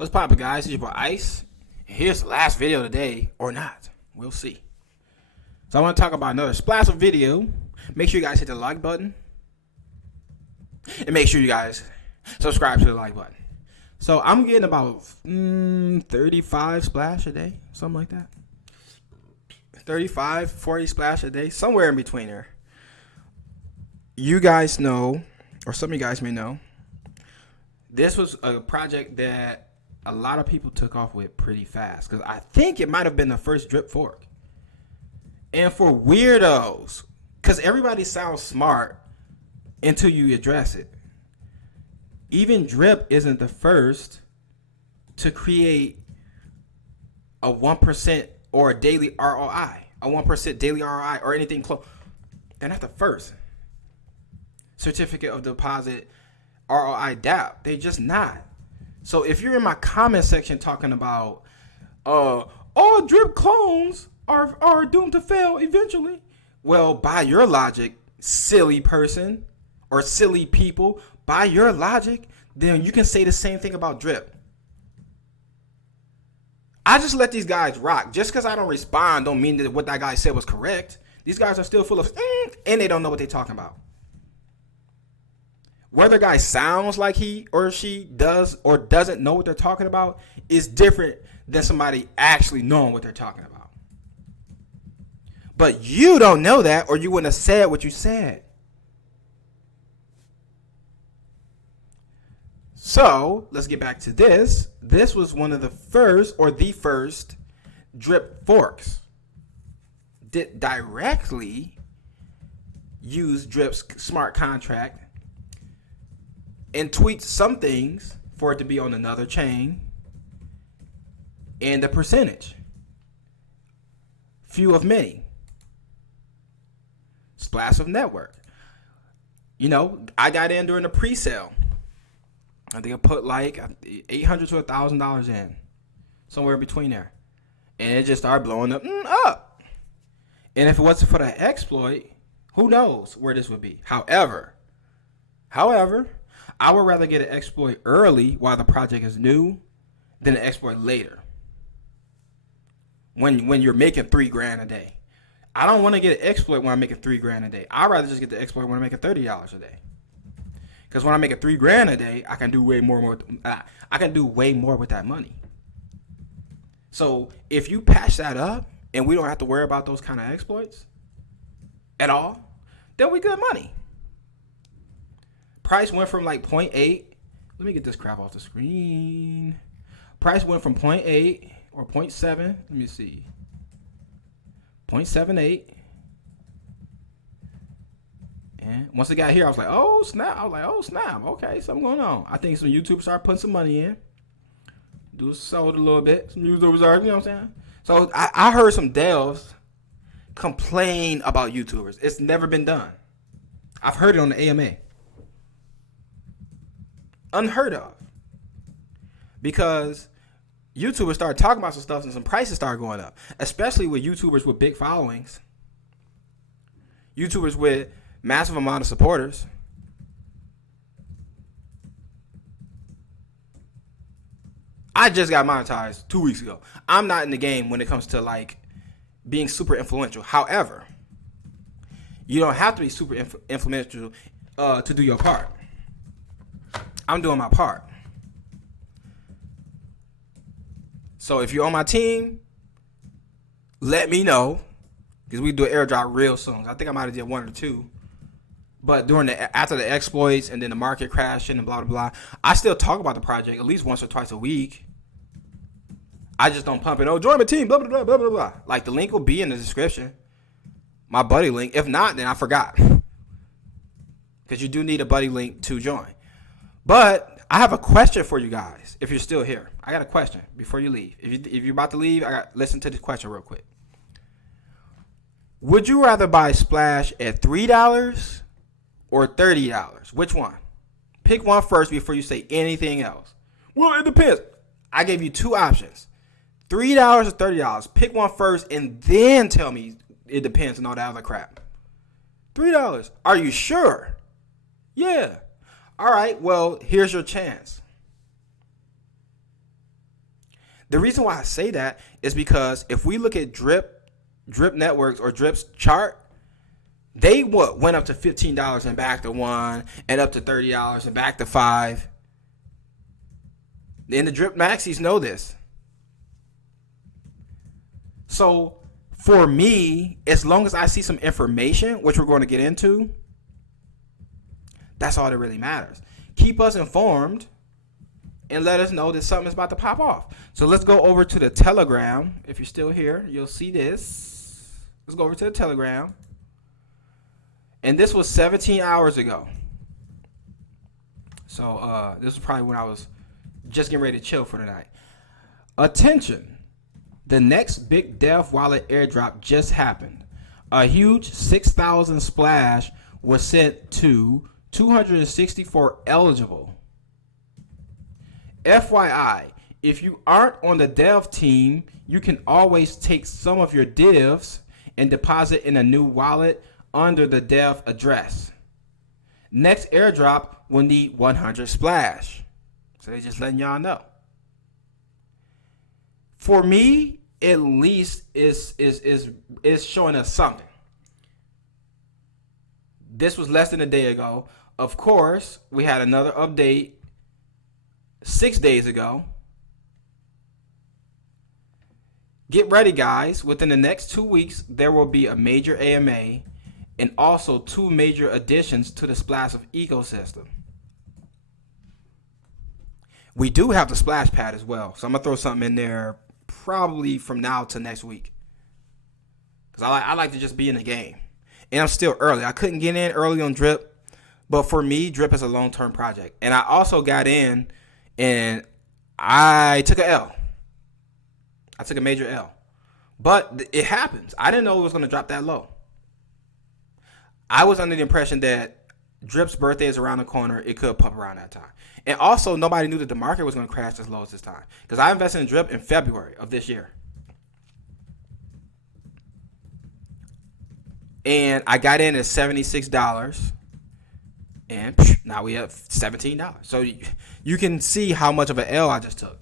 What's poppin', guys? It's your boy Ice. And here's the last video of the day, or not. We'll see. So I want to talk about another Splassive video. Make sure you guys hit the like button. And make sure you guys subscribe to the like button. So I'm getting about 35 splash a day. Something like that. 35, 40 splash a day. Somewhere in between there. You guys know, or some of you guys may know, this was a project that a lot of people took off with pretty fast, because I think it might have been the first drip fork. And for weirdos, because everybody sounds smart until you address it. Even drip isn't the first to create a 1% or a daily ROI, a 1% daily ROI or anything close. They're not the first. Certificate of deposit ROI dapp. They're just not. So if you're in my comment section talking about all drip clones are doomed to fail eventually, well, by your logic, silly person or silly people, by your logic, then you can say the same thing about drip. I just let these guys rock. Just because I don't respond don't mean that what that guy said was correct. These guys are still full of and they don't know what they're talking about. Whether a guy sounds like he or she does or doesn't know what they're talking about is different than somebody actually knowing what they're talking about. But you don't know that, or you wouldn't have said what you said. So let's get back to this. This was one of the first, or the first, drip forks that directly use drip's smart contract and tweaked some things for it to be on another chain and the percentage. Few of many. Splassive Network. You know, I got in during the pre-sale. I think I put like $800 to $1,000 in. Somewhere between there. And it just started blowing up. And if it wasn't for the exploit, who knows where this would be. However, I would rather get an exploit early while the project is new than an exploit later. When you're making $3,000 a day. I don't want to get an exploit when I'm making $3,000 a day. I'd rather just get the exploit when I'm making $30 a day. Because when I'm making $3,000 a day, I can do way more. I can do way more with that money. So if you patch that up and we don't have to worry about those kind of exploits at all, then we good money. Price went from like 0.8. Let me get this crap off the screen. Price went from 0.8 or 0.7. Let me see. 0.78. And once it got here, I was like, oh, snap. Okay, something going on. I think some YouTubers started putting some money in. Sold a little bit. Some YouTubers are, you know what I'm saying? So I heard some devs complain about YouTubers. It's never been done. I've heard it on the AMA. Unheard of. Because YouTubers started talking about some stuff and some prices started going up. Especially with YouTubers with big followings. YouTubers with massive amount of supporters. I just got monetized 2 weeks ago. I'm not in the game when it comes to like being super influential. However, you don't have to be super influential to do your part. I'm doing my part. So if you're on my team, let me know, because we do an airdrop real soon. I think I might have did one or two. But after the exploits and then the market crashing and blah, blah, blah, I still talk about the project at least once or twice a week. I just don't pump it. Oh, join my team, blah, blah, blah, blah, blah, blah. Like, the link will be in the description. My buddy link. If not, then I forgot. Because you do need a buddy link to join. But I have a question for you guys if you're still here. I got a question before you leave. If you're about to leave, listen to this question real quick. Would you rather buy Splash at $3 or $30? Which one? Pick one first before you say anything else. Well, it depends. I gave you two options. $3 or $30. Pick one first and then tell me it depends on all that other crap. $3. Are you sure? Yeah. All right, well, here's your chance. The reason why I say that is because if we look at Drip Networks or Drip's chart, they went up to $15 and back to 1, and up to $30 and back to 5. And the Drip Maxis know this. So for me, as long as I see some information, which we're going to get into, that's all that really matters. Keep us informed and let us know that something's about to pop off. So let's go over to the Telegram. If you're still here, you'll see this. Let's go over to the Telegram. And this was 17 hours ago. So this was probably when I was just getting ready to chill for the night. Attention. The next big Dev wallet airdrop just happened. A huge 6,000 splash was sent to 264 eligible. FYI, if you aren't on the Dev team, you can always take some of your divs and deposit in a new wallet under the Dev address. Next airdrop will need 100 splash. So they're just letting y'all know. For me, at least is showing us something. This was less than a day ago. Of course, we had another update 6 days ago. Get ready, guys. Within the next 2 weeks, there will be a major AMA and also 2 major additions to the Splassive ecosystem. We do have the splashpad as well. So I'm going to throw something in there probably from now to next week. Because I like to just be in the game. And I'm still early. I couldn't get in early on Drip. But for me, Drip is a long-term project. And I also got in and I took a L. I took a major L. But it happens. I didn't know it was going to drop that low. I was under the impression that Drip's birthday is around the corner. It could pump around that time. And also, nobody knew that the market was going to crash as low as this time. Because I invested in Drip in February of this year. And I got in at $76. And now we have $17. So you can see how much of an L I just took.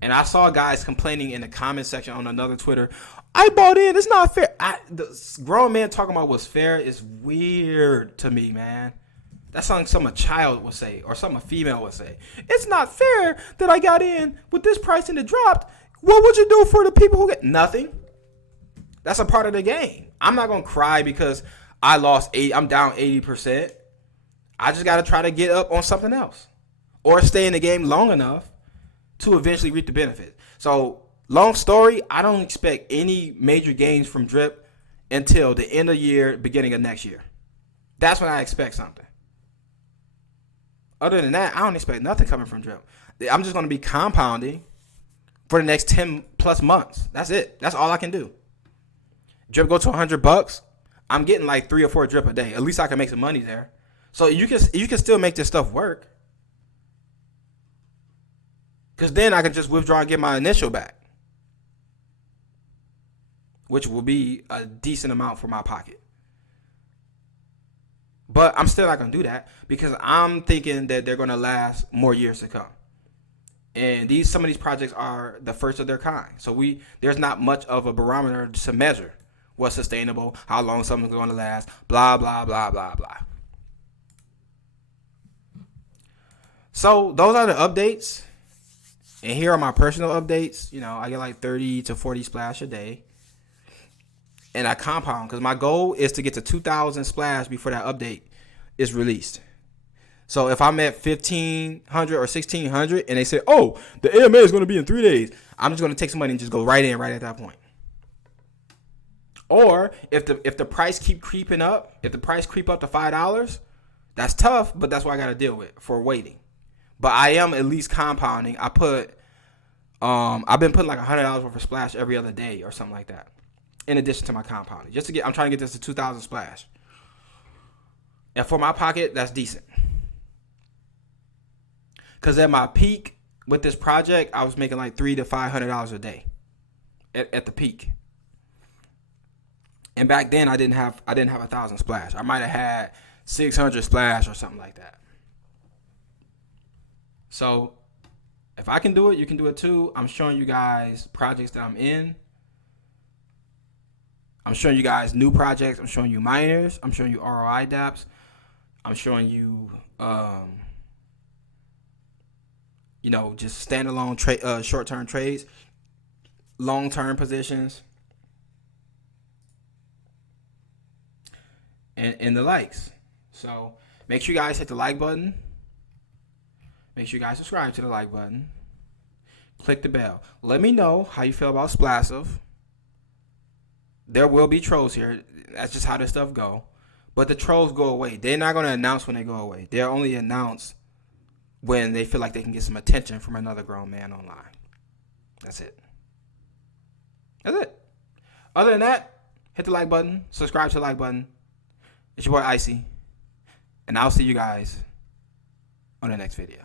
And I saw guys complaining in the comment section on another Twitter, I bought in, it's not fair. The grown man talking about what's fair is weird to me, man. That's something a child would say or something a female would say. It's not fair that I got in with this price and it dropped. What would you do for the people who get nothing? That's a part of the game. I'm not going to cry because I'm down 80%. I just got to try to get up on something else or stay in the game long enough to eventually reap the benefit. So, long story, I don't expect any major gains from Drip until the end of the year, beginning of next year. That's when I expect something. Other than that, I don't expect nothing coming from Drip. I'm just going to be compounding for the next 10 plus months. That's it. That's all I can do. Drip go to $100. I'm getting like 3 or 4 Drip a day. At least I can make some money there. So you can still make this stuff work. Because then I can just withdraw and get my initial back. Which will be a decent amount for my pocket. But I'm still not going to do that. Because I'm thinking that they're going to last more years to come. And some of these projects are the first of their kind. So there's not much of a barometer to measure what's sustainable, how long something's going to last, blah, blah, blah, blah, blah. So those are the updates. And here are my personal updates. You know, I get like 30 to 40 splash a day. And I compound because my goal is to get to 2,000 splash before that update is released. So if I'm at 1,500 or 1,600 and they say, oh, the AMA is going to be in 3 days, I'm just going to take some money and just go right in right at that point. Or if the price keep creeping up, if the price creep up to $5, that's tough, but that's what I got to deal with for waiting. But I am at least compounding. I've been putting like $100 worth of splash every other day or something like that. In addition to my compounding. I'm trying to get this to 2,000 splash. And for my pocket, that's decent. Because at my peak with this project, I was making like $300 to $500 a day. At the peak. And back then I didn't have 1,000 splash. I might have had 600 splash or something like that. So If I can do it, you can do it too. I'm showing you guys projects that I'm in. I'm showing you guys new projects. I'm showing you miners. I'm showing you ROI dapps. I'm showing you, just standalone short-term trades, long-term positions, and the likes. So make sure you guys hit the like button. Make sure you guys subscribe to the like button. Click the bell. Let me know how you feel about Splassive. There will be trolls here. That's just how this stuff go. But the trolls go away. They're not going to announce when they go away. They'll only announce when they feel like they can get some attention from another grown man online. That's it. That's it. Other than that, hit the like button. Subscribe to the like button. It's your boy Icy. And I'll see you guys on the next video.